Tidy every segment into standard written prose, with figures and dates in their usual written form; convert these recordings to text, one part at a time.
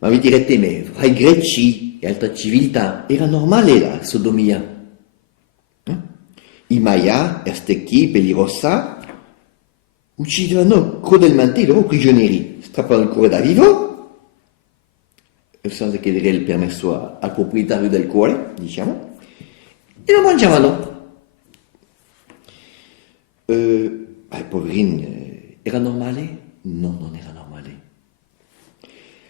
Ma mi direte, ma i greci e altre civiltà era normale la sodomia? I Maya, Aztechi, Pellirossa, uccidevano crudelmente i loro prigionieri, strappando il cuore da vivo, senza chiedere il permesso al proprietario del cuore, diciamo, e lo mangiavano. Poverini, era normale? No, non era normale.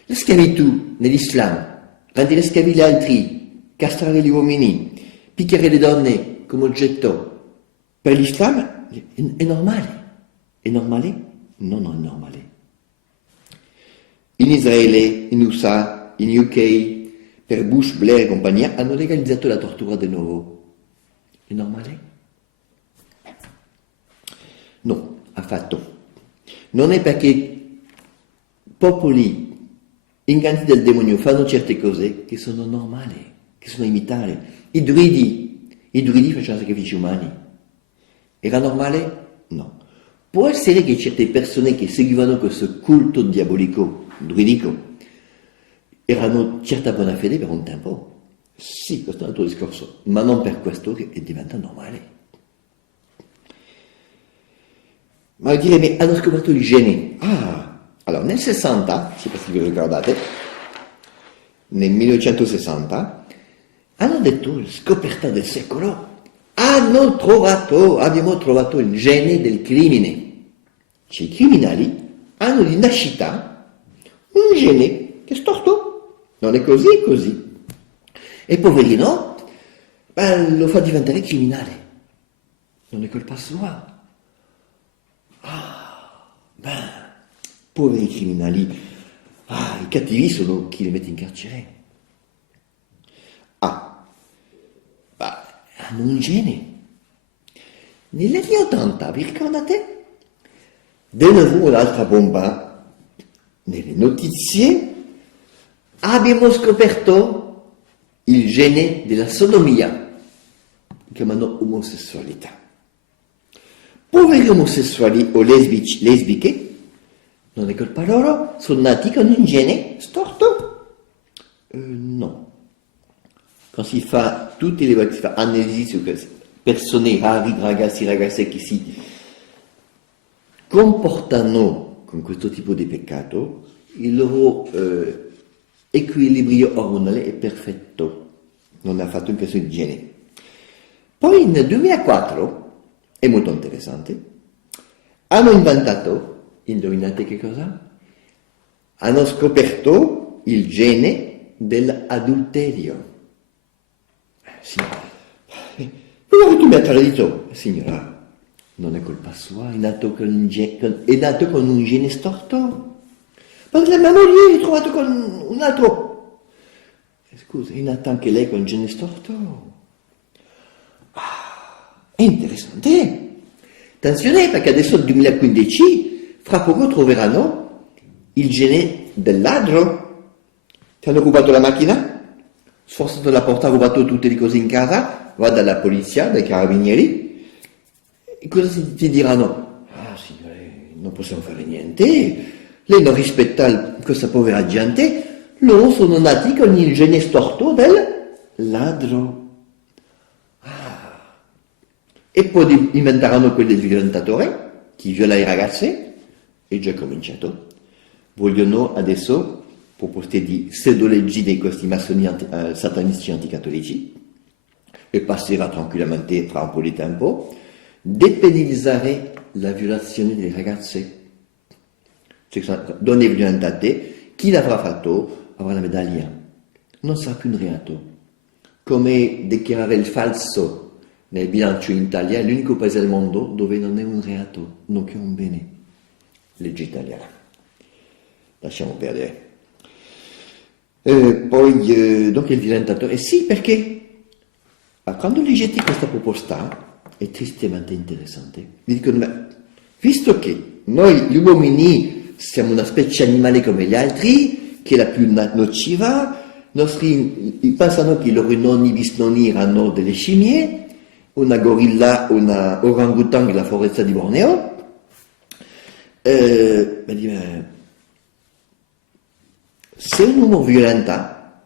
La schiavitù nell'Islam, rendere schiavi gli altri, castrare gli uomini, picchiare le donne come oggetto, per l'Islam è normale. È normale? No, non è normale. In Israele, in USA, in UK, per Bush, Blair e compagnia, hanno legalizzato la tortura di nuovo. È normale? No, affatto. Non è perché popoli inganti del demonio fanno certe cose che sono normali, che sono imitate. I druidi facevano sacrifici umani. Era normale? No. Può essere che certe persone che seguivano questo culto diabolico, druidico, erano certa buona fede per un tempo. Sì, questo è un altro discorso, ma non per questo che diventa normale. Ma dire, hanno scoperto il gene. Allora, nel 60, se vi ricordate, nel 1960, hanno detto, scoperta del secolo, abbiamo trovato il gene del crimine. Cioè, i criminali hanno di nascita un gene che è storto. Non è così, è così. E poverino, lo fa diventare criminale. Non è colpa sua. Poveri criminali, i cattivi sono chi li mette in carcere. Hanno un gene. Negli anni 80, vi ricordate? Di nuovo un'altra bomba. Nelle notizie abbiamo scoperto il gene della sodomia, che chiamano omosessualità. Poveri omosessuali o lesbiche, non è colpa loro, sono nati con un gene storto? No. Quando si fa tutte le volte, si fa analisi su persone rari, ragazzi, ragazze che si comportano con questo tipo di peccato, il loro equilibrio ormonale è perfetto, non ha fatto in questione di gene. Poi nel 2004, è molto interessante, hanno inventato, indovinate che cosa? Hanno scoperto il gene dell'adulterio. Signora, però tu mi hai tradito. Signora, non è colpa sua, è nato con un gene storto. Ma la moglie è trovato con un altro. Scusa, è nata anche lei con un gene storto? È interessante. Attenzione, perché adesso nel 2015, fra poco troveranno il gene del ladro. Ti hanno rubato la macchina? Sforzato la porta, ha rubato tutte le cose in casa, va dalla polizia, dai carabinieri, e cosa ti diranno? Signore, non possiamo fare niente, lei non rispetta questa povera gente, loro sono nati con il gene storto del ladro. E poi inventeranno quelli del violentatore, chi viola le ragazze, è già cominciato. Vogliono adesso proposte di pseudoleggi di questi massoni satanisti anticattolici, e passerà tranquillamente tra un po' di tempo, depenalizzare la violazione delle ragazze. Cioè, donne violentate, chi l'avrà fatto avrà la medaglia, non sarà più un reato. Come dichiarare il falso nel bilancio in Italia, è l'unico paese al mondo dove non è un reato, nonché un bene. Legge italiana. Lasciamo perdere. Poi, dopo il violentatore, sì, perché quando leggete questa proposta, è tristemente interessante. Vi dicono, ma visto che noi gli uomini siamo una specie animale come gli altri, che è la più nociva, pensano che i loro nonni bisnonni erano delle scimmie, una gorilla, una orangutan nella foresta di Borneo, se un uomo violenta,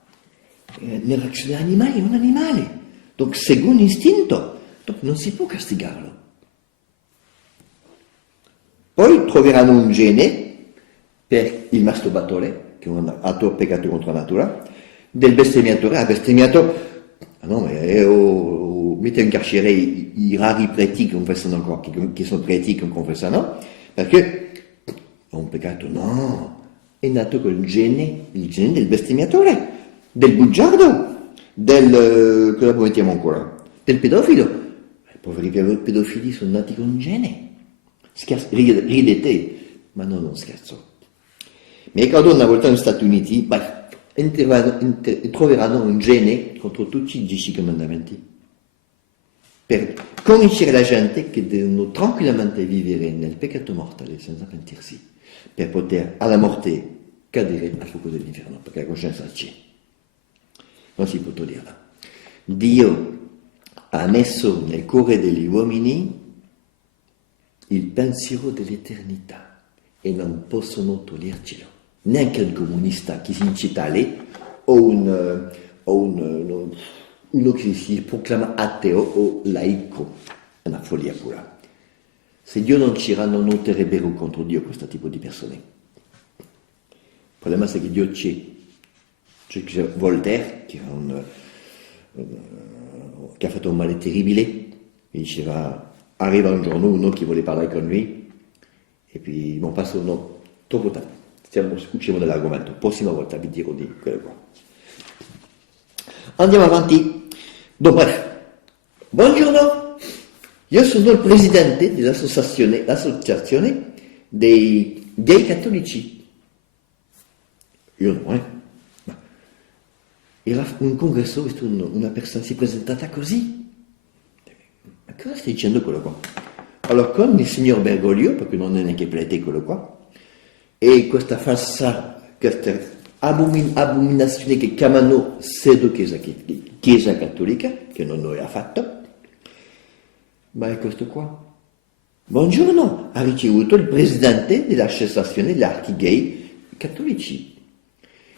le reazioni animali è un animale, donc secondo istinto, donc non si può castigarlo. Poi troveranno un gene per il masturbatore, che è un atto peccato contro la natura, del bestemmiatore. Ha bestemmiato, no, ma mette in carcere i rari preti che confessano ancora, che sono preti che confessano, perché è un peccato, no, è nato col gene, il gene del bestemmiatore, del bugiardo, cosa mettiamo ancora? Del pedofilo. I poveri pedofili sono nati con un gene. Ridete, ma no, non scherzo. Mi ricordo una volta negli Stati Uniti, troveranno un gene contro tutti i 10 comandamenti, per convincere la gente che devono tranquillamente vivere nel peccato mortale senza pentirsi, per poter alla morte cadere al fuoco dell'inferno, perché la coscienza c'è. Non si può toglierla. Dio ha messo nel cuore degli uomini il pensiero dell'eternità e non possono togliercelo. Neanche un comunista che si incita lì uno che si proclama ateo o laico. È una follia pura. Se Dio non c'era, non lotterebbero contro Dio questo tipo di persone. Il problema è che Dio c'è. C'è Voltaire, che ha fatto un male terribile, e diceva, arriva un giorno uno che vuole parlare con lui, e poi non passano troppo tempo. Usciamo dall'argomento, prossima volta vi dirò di quello qua. Andiamo avanti. Dunque, buongiorno, io sono il presidente dell'associazione dei gay cattolici. Io no, Era un congresso, ho visto una persona si è presentata così. Ma cosa stai dicendo quello qua? Allora, con il signor Bergoglio, perché non è neanche prete quello qua, e questa abominazione che chiamano pseudo chiesa cattolica, che non lo ha fatto, ma è questo qua. Buongiorno, ha ricevuto il presidente dell'associazione degli archi gay cattolici.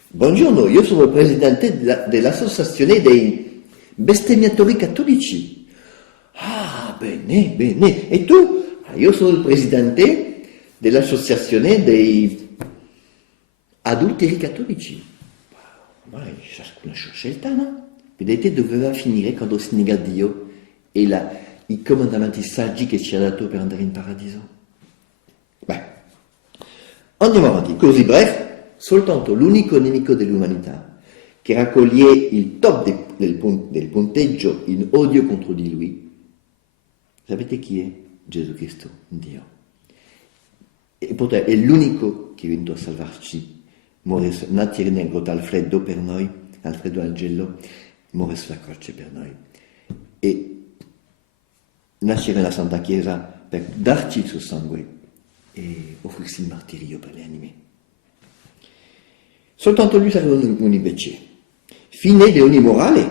Buongiorno, io sono il presidente dell'associazione dei bestemmiatori cattolici. Ah, bene, bene. E tu? Io sono il presidente dell'associazione dei adulteri cattolici. Ma ciascuna scelta, no? Vedete, doveva finire quando si nega Dio e i comandamenti saggi che ci ha dato per andare in paradiso. Beh, andiamo avanti, così bref. Soltanto l'unico nemico dell'umanità che raccoglie il top del punteggio in odio contro di lui, sapete chi è? Gesù Cristo, Dio. E è l'unico che è venuto a salvarci, nato nel grotta al freddo per noi, al freddo al gelo, muore sulla croce per noi. E nascere nella Santa Chiesa per darci il suo sangue e offrirsi il martirio per le anime. Soltanto lui sarà un invece. Fine di ogni morale.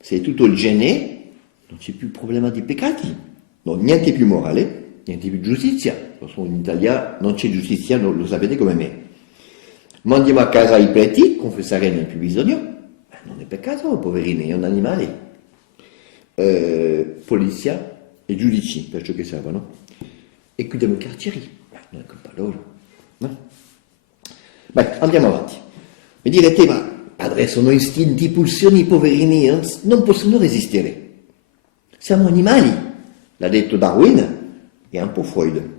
Se è tutto il gene, non c'è più problema di peccati. No, niente più morale, niente più giustizia. In Italia non c'è giustizia, lo sapete come me. Mandiamo a casa i preti, confessare non è più bisogno. Non è peccato, poverini, è un animale. Polizia e giudici, per ciò che servono. E chiudiamo i carceri. Non è colpa loro. No? Beh, andiamo avanti. Mi direte, ma padre, sono istinti, pulsioni, poverini, non possono resistere. Siamo animali, l'ha detto Darwin e un po' Freud.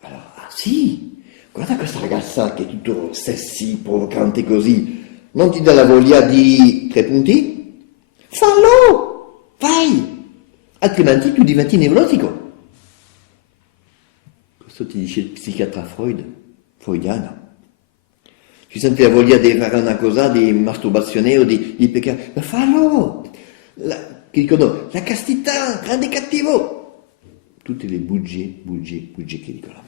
Allora, sì, guarda questa ragazza che è tutto sessi, provocante così, non ti dà la voglia di 3 punti? Fallo! Vai! Altrimenti tu diventi neurotico. Questo ti dice il psichiatra freudiano. Ci senti la voglia di fare una cosa di masturbazione o di peccare? Ma fallo! Che dicono, la castità, grande cattivo! Tutte le bugie che dicono.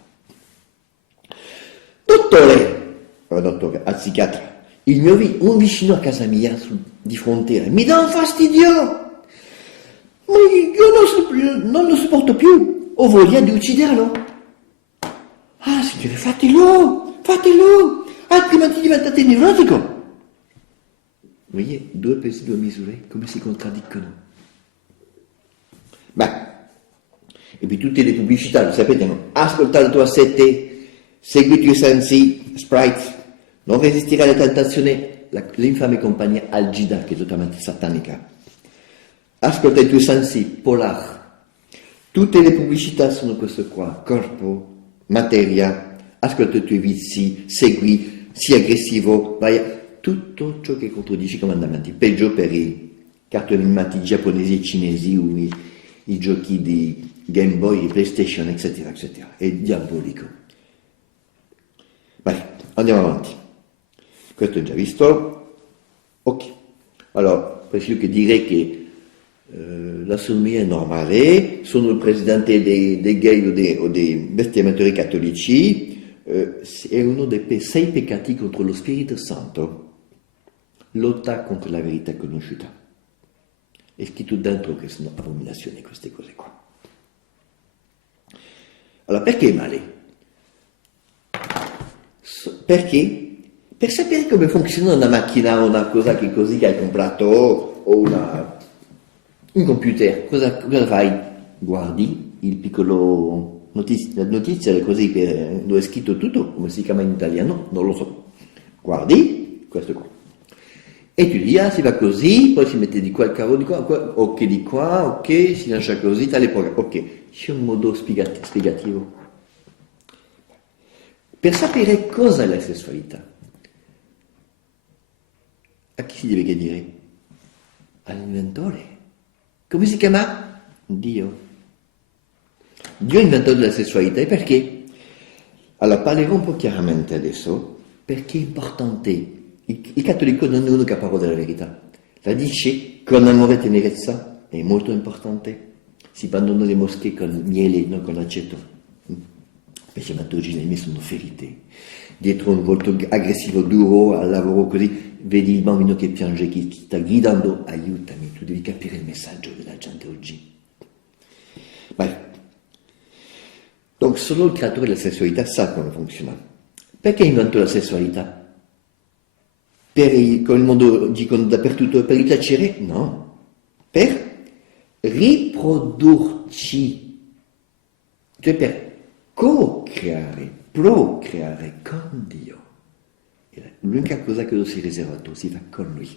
Dottore, al psichiatra, un vicino a casa mia di frontiera mi dà un fastidio! Ma io non lo sopporto più, ho voglia di ucciderlo. Ah, signore, fatelo! altrimenti diventate neurotico. Vedete, due pesi, due misure, come si contraddicono. Beh, e poi tutte le pubblicità, lo sapete, no? Ascolta il tuo assetto, segui i tuoi sensi, Sprite, non resistere alla tentazione, l'infame compagnia Algida, che è totalmente satanica. Ascolta i tuoi sensi, Polar. Tutte le pubblicità sono questo qua, corpo, materia, ascolta i tuoi vizi, segui, sii aggressivo, vai tutto ciò che contraddice i comandamenti, peggio per i cartoni animati giapponesi e cinesi o i giochi di Game Boy, PlayStation, eccetera, eccetera. È diabolico. Vai, andiamo avanti. Questo è già visto. Ok. Allora, preciso che direi che l'astronomia è normale, sono il presidente dei gay o dei bestemmiatori cattolici, è uno dei 6 peccati contro lo Spirito Santo. Lotta contro la verità conosciuta. È scritto dentro che sono abominazioni queste cose qua. Allora, perché è male? Perché? Per sapere come funziona una macchina o una cosa che così che hai comprato o un computer, cosa fai? Guardi il piccolo notizia così dove è scritto tutto, come si chiama in italiano, non lo so. Guardi, questo qua. E tu dici, si fa così, poi si mette di qua il cavo di qua, ok di qua, ok, si lascia così, tale programma, ok. C'è un modo spiegativo. Per sapere cosa è la sessualità, a chi si deve chiedere? All'inventore. Come si chiama? Dio. Dio ha inventato la sessualità, e perché? Allora parlerò un po' chiaramente adesso, perché è importante. Il cattolico non è uno che parla della verità, la dice con amore e tenerezza, è molto importante. Si abbandonano le moschee con miele, non con l'aceto. Specialmente oggi le mie sono ferite. Dietro un volto aggressivo, duro, al lavoro così, vedi il bambino che piange, che ti sta gridando, aiutami, tu devi capire il messaggio della gente oggi. Vai. Donc solo il creatore della sessualità sa come funziona. Perché inventò la sessualità? Come il mondo dicono dappertutto, per il piacere? No. Per riprodurci. Cioè per co-creare, procreare con Dio. E l'unica cosa che si è riservato si fa con Lui.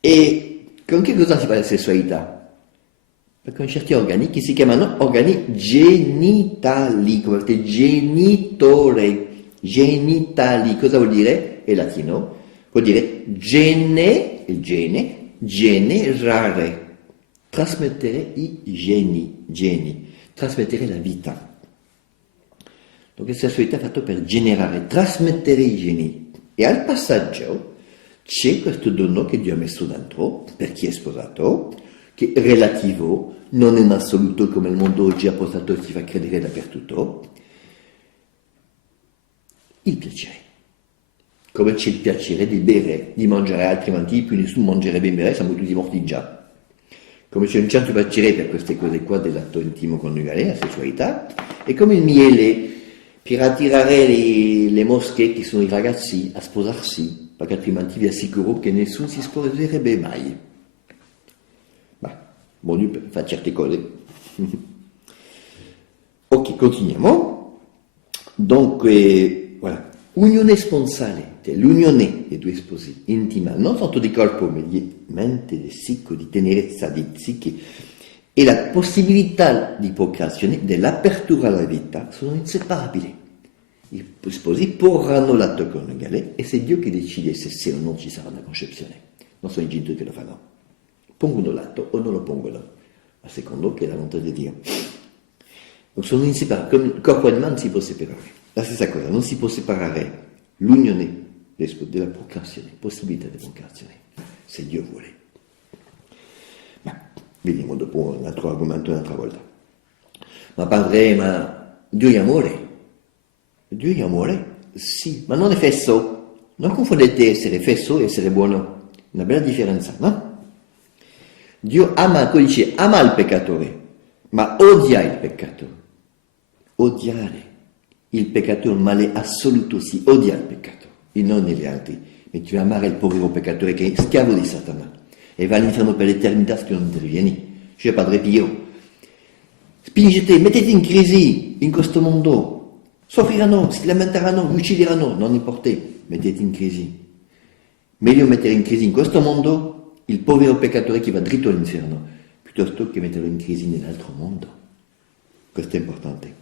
E con che cosa si fa la sessualità? Con certi organi che si chiamano organi genitali, come vedete, genitore. Genitali, cosa vuol dire? È latino, vuol dire gene, il gene, generare, trasmettere i geni, trasmettere la vita. Donc la sessualità è fatta per generare, trasmettere i geni. E al passaggio c'è questo dono che Dio ha messo dentro, per chi è sposato, che è relativo, non è in assoluto come il mondo oggi ha postato e si fa credere dappertutto. Il piacere. Come c'è il piacere di bere, di mangiare, altrimenti più nessuno mangerebbe e bere, siamo tutti morti già. Come c'è un certo piacere per queste cose qua dell'atto intimo coniugale, la sessualità, e come il miele per attirare le mosche che sono i ragazzi a sposarsi, perché altrimenti vi assicuro che nessuno si sposerebbe mai. Buon Dio fa certe cose. Ok, continuiamo. Dunque, voilà. Unione sponsale, cioè l'unione dei due sposi, intima, non soltanto di corpo, ma di mente, di psico, di tenerezza, di psiche, e la possibilità di procreazione, dell'apertura alla vita, sono inseparabili. I sposi porranno l'atto coniugale e c'est Dio che decide se sì o non ci sarà una concezione. Non sono i genitori che lo fanno. Pongono l'atto o non lo pongono, a secondo che è la volontà di Dio. Sono inseparabili, come il corpo animale non si può separare. La stessa cosa, non si può separare l'unione della procreazione, possibilità di procreazione, se Dio vuole. Ma vediamo dopo un altro argomento un'altra volta. Ma padre, ma Dio è amore. Dio è amore? Sì, ma non è fesso. Non confondete essere fesso e essere buono. Una bella differenza, no? Dio ama, come dice, ama il peccatore, ma odia il peccato. Odiare. il peccatore, un male assoluto, si odia il peccato, e non gli altri. E tu amare il povero peccatore che è schiavo di Satana e va all'inferno per l'eternità se tu non intervieni. Cioè, Padre Pio, spingete, mettete in crisi in questo mondo, soffriranno, si lamenteranno, vi uccideranno, non importa, mettete in crisi. Meglio mettere in crisi in questo mondo il povero peccatore che va dritto all'inferno, piuttosto che metterlo in crisi nell'altro mondo. Questo è importante.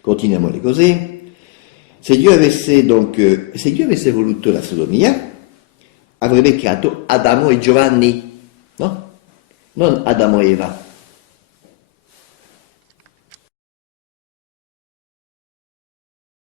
Continuiamo le cose. Se Dio avesse voluto la sodomia, avrebbe creato Adamo e Giovanni, no? Non Adamo e Eva.